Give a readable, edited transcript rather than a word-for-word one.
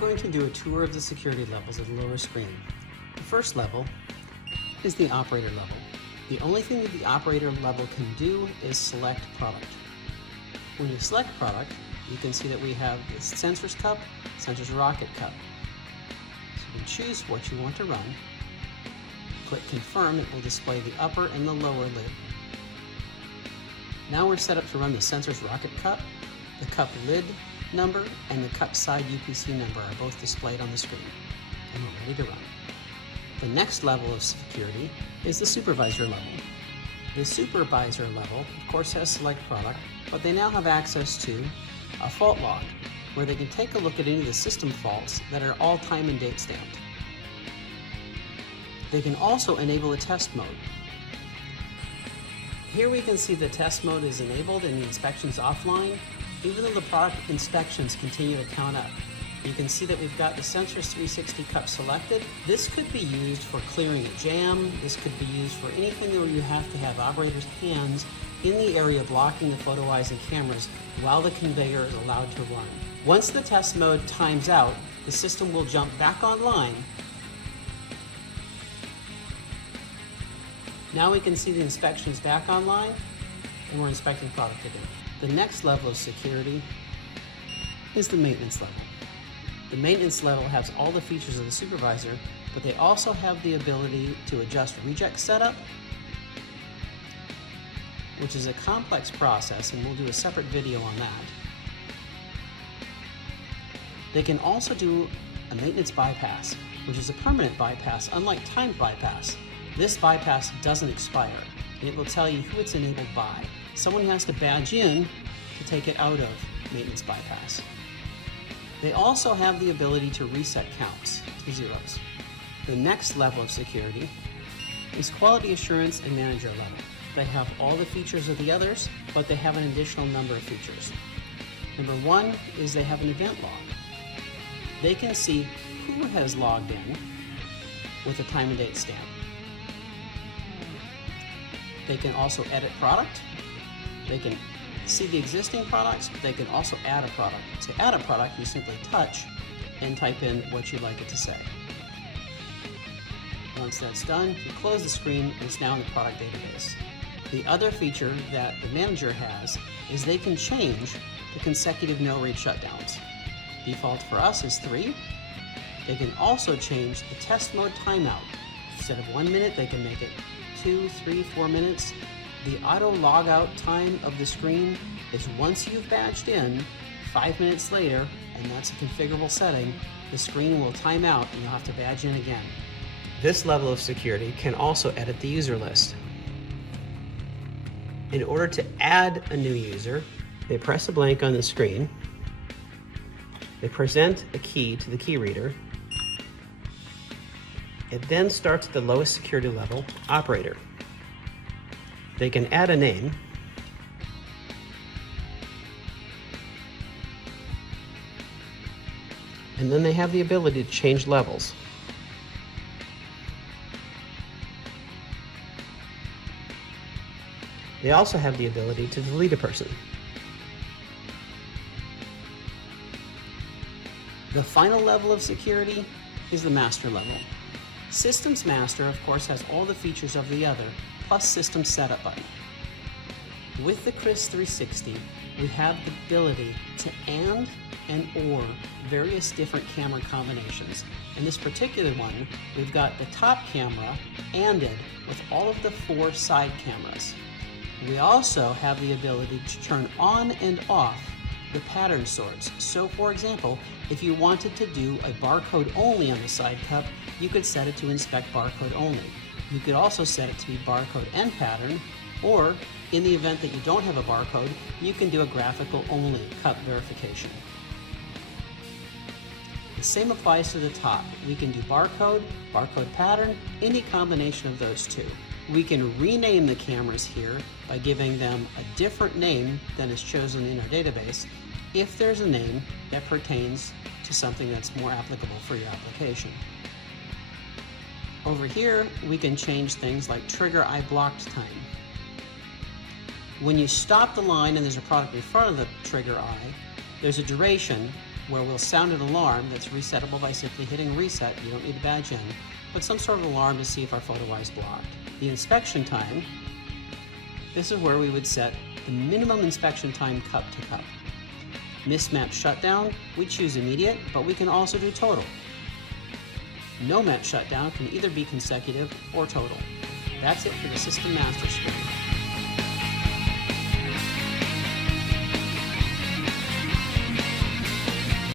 we're going to do a tour of the security levels at the lower screen. The first level is the operator level. The only thing that the operator level can do is select product. When you select product, you can see that we have the sensors cup, sensors rocket cup. So you can choose what you want to run. Click confirm, it will display the upper and the lower lid. Now we're set up to run the sensors rocket cup. The cup lid number and the cup side UPC number are both displayed on the screen, and we're ready to run. The next level of security is the supervisor level. The supervisor level, of course, has select product, but they now have access to a fault log, where they can take a look at any of the system faults that are all time and date stamped. They can also enable a test mode. Here we can see the test mode is enabled and the inspection's offline, even though the product inspections continue to count up. You can see that we've got the Sensors 360 cup selected. This could be used for clearing a jam. This could be used for anything where you have to have operators' hands in the area blocking the photo eyes and cameras while the conveyor is allowed to run. Once the test mode times out, the system will jump back online. Now we can see the inspections back online, and we're inspecting product again. The next level of security is the maintenance level. The maintenance level has all the features of the supervisor, but they also have the ability to adjust reject setup, which is a complex process, and we'll do a separate video on that. They can also do a maintenance bypass, which is a permanent bypass, unlike timed bypass. This bypass doesn't expire. It will tell you who it's enabled by. Someone has to badge in to take it out of maintenance bypass. They also have the ability to reset counts to zeros. The next level of security is quality assurance and manager level. They have all the features of the others, but they have an additional number of features. Number one is they have an event log. They can see who has logged in with a time and date stamp. They can also edit product. They can see the existing products, but they can also add a product. To add a product, you simply touch and type in what you'd like it to say. Once that's done, you close the screen and it's now in the product database. The other feature that the manager has is they can change the consecutive no-read shutdowns. Default for us is 3. They can also change the test mode timeout. Instead of 1 minute, they can make it 2, 3, 4 minutes. The auto logout time of the screen is once you've badged in, 5 minutes later, and that's a configurable setting, the screen will time out and you'll have to badge in again. This level of security can also edit the user list. In order to add a new user, they press a blank on the screen, they present a key to the key reader. It then starts at the lowest security level, operator. They can add a name, and then they have the ability to change levels. They also have the ability to delete a person. The final level of security is the master level. Systems Master, of course, has all the features of the other, plus System Setup button. With the CRIS 360, we have the ability to and or various different camera combinations. In this particular one, we've got the top camera anded with all of the 4 side cameras. We also have the ability to turn on and off the pattern sorts. So for example, if you wanted to do a barcode only on the side cup, you could set it to inspect barcode only. You could also set it to be barcode and pattern, or in the event that you don't have a barcode, you can do a graphical only cup verification. The same applies to the top. We can do barcode, barcode pattern, any combination of those two. We can rename the cameras here by giving them a different name than is chosen in our database if there's a name that pertains to something that's more applicable for your application. Over here, we can change things like trigger eye blocked time. When you stop the line and there's a product in front of the trigger eye, there's a duration where we'll sound an alarm that's resettable by simply hitting reset. You don't need to badge in, but some sort of alarm to see if our photo eye is blocked. The inspection time, this is where we would set the minimum inspection time cup to cup. Mismatch shutdown, we choose immediate, but we can also do total. No match shutdown can either be consecutive or total. That's it for the System Master screen.